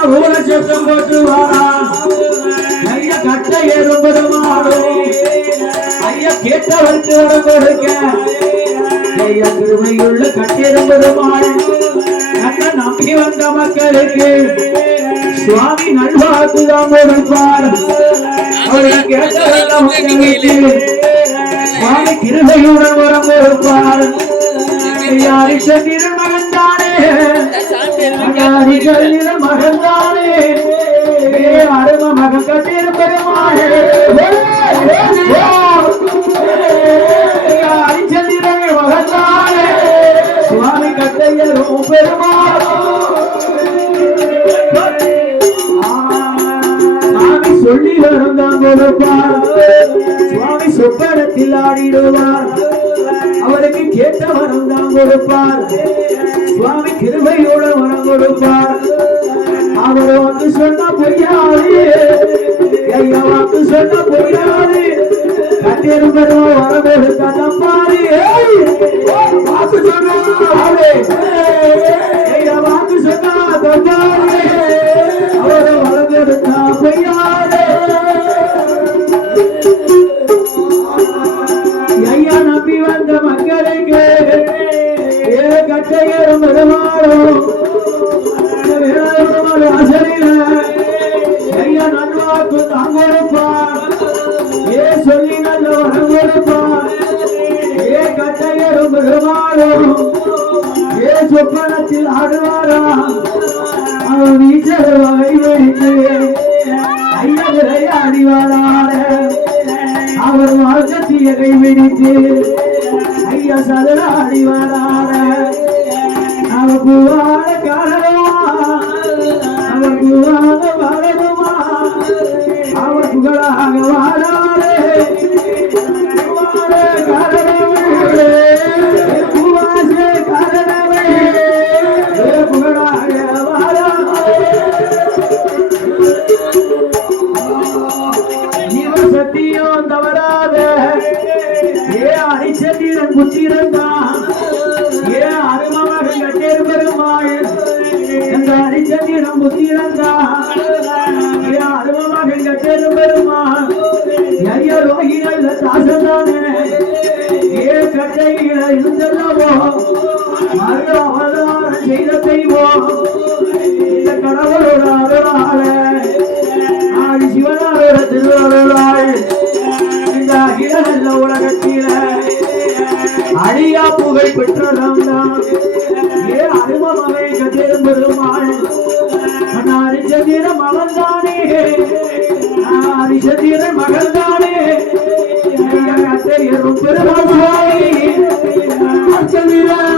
ஐயா ஊர சத்தம் போட்டு வாரா ஐயா கட்ட எறும்பது மாறும். ஐயா கேட்டவருக்கு வரம் கொடுக்க. ஐயா திருமையுள்ள கட்டிரும்பது மாறு நல்ல நம்பி வந்த மக்களுக்கு சுவாமி நல்வாக்குதான் கொடுப்பார். அவர்கள் கேட்டவர்கள் மக்களுக்கு சுவாமி கிருபையுடன் வரம் கொடுப்பார். யாரி சென்றின மகன்தானே அரும பெருமாளே யாரி சென்றின சுவாமி கட்டையரும் பெருமாளும் சுவாமி சொல்லி வருந்தான் கொடுப்பார் சுவாமி சொப்பனத்தில் ஆடிடுவார் அவருக்கு கேட்ட வரம் தான் கொடுப்பார் சுவாமி கிருபையோட வரம் கொடுப்பார். அவரோ வந்து சொன்ன பொய்யாது ஐயா வந்து சொன்ன பொய்யாது கண்ணீர் பெறும் வரம் கொடுத்த நம்பாரு வாக்கு சொன்னாரு ஐயா வாக்கு சொன்னா தந்தாரு அவர் வரம் கொடுத்த பொய்யாது ஐயா நம்பி வந்த மக்களுக்கு ஏ கட்டையரும் பெருமாறும் சொப்பனத்தில் ஆடுவாரா? அவன் வீச்சர் வகை வைத்து ஐயவரை விளையாடி வராட அவர் வாழ்க்கத்திய கைவிடித்து ஐயா சதராடி வராட அவர் குவார அரிச்சந்திரன் ஏ அருமமாக கட்டேர் பெருமாள் இந்த அரிச்சந்திரன் புத்திரன்தான் ஏ அருமமாக கட்டேர் பெருமாள் ஐய ரோகிகள் தாசந்தானே ஏ கட்டையில இருந்தல்லவோ மறு அவதாரம் செய்த தெய்வம் இந்த கடவுளோட அருளாள ஆடி சிவனாரோட திருவருளாள் இந்த அகில நல்ல அழியா புகழ் பெற்றதாம் ஏ அருமமவை கதிர் பெருமாள். அரிசதீர மகன்தானே அரிசதீர மகன்தானே பெருமாள். சுவாமி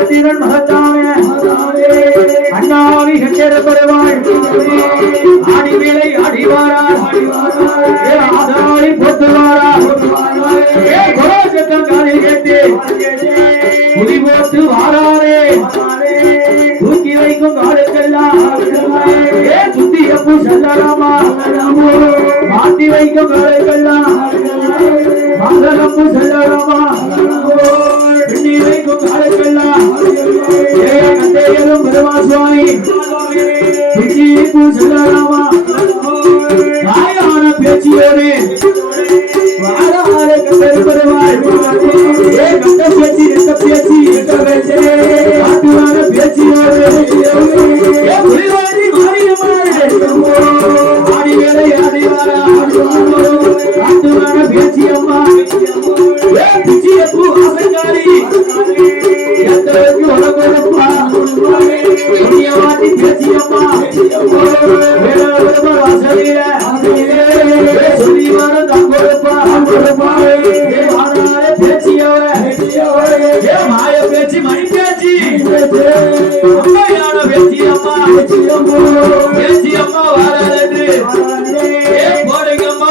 தானே மகத்தாவே. மகத்தானே அண்ணாவி கட்டேற பெருமாள். ஆடி மேலை அடிவாரா ஆதாரி பொத்துவாரா ஏ குரோசத்தம் கேட்டு. புலி போட்டு வாராரே. தூக்கி வைக்கும் காலுக்கெல்லாம் ஏ சுத்தி எப்போ செல்லலாமா? மாட்டி வைக்கும் காலுக்கெல்லாம் மங்களப்பு செல்லலாமா? பின்னி வைக்கும் காலுக்கெல்லாம் ஏ கந்தையரும் பெருமா சுவாமி பின்னி செல்லலாமா தாயான பேச்சியோடு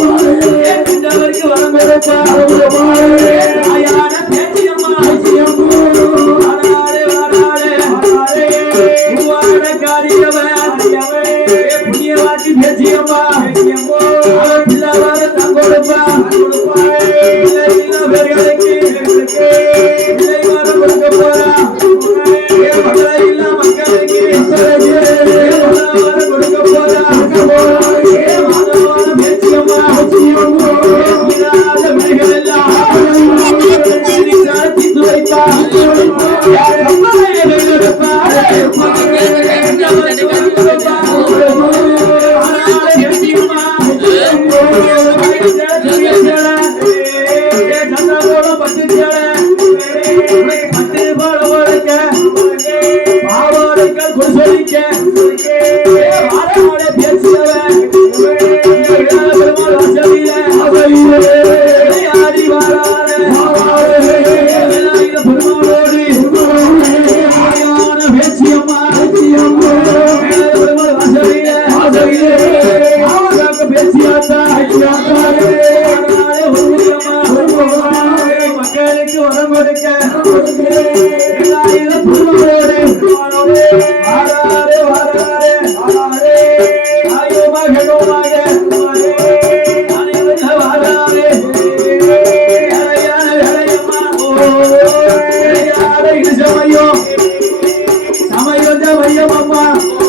వరకు వరం மக்களுக்கு